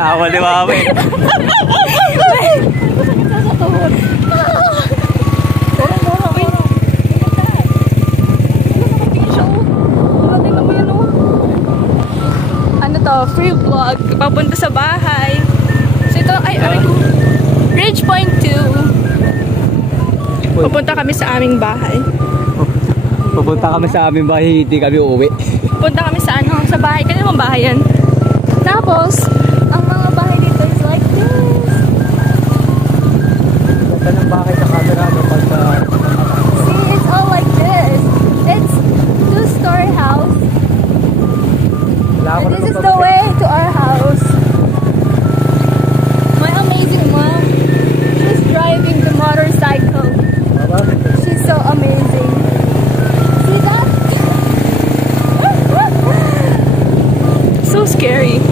Tawa ni Mami. Ano to? Free vlog. Papunta sa bahay. So ito ay Ridge Point 2. Pupunta kami sa aming bahay. Pupunta kami sa aming bahay, hindi kami uuwi. Pupunta kami sa ano, sa bahay. Kaya naman bahay yan. Tapos, ang mga bahay dito is like this. Ganda ng bahay sa camera kapag See, it's all like this. It's two-story house. And this is the way to our house. My amazing mom, she's driving the motorcycle. She's so amazing. See that? So scary.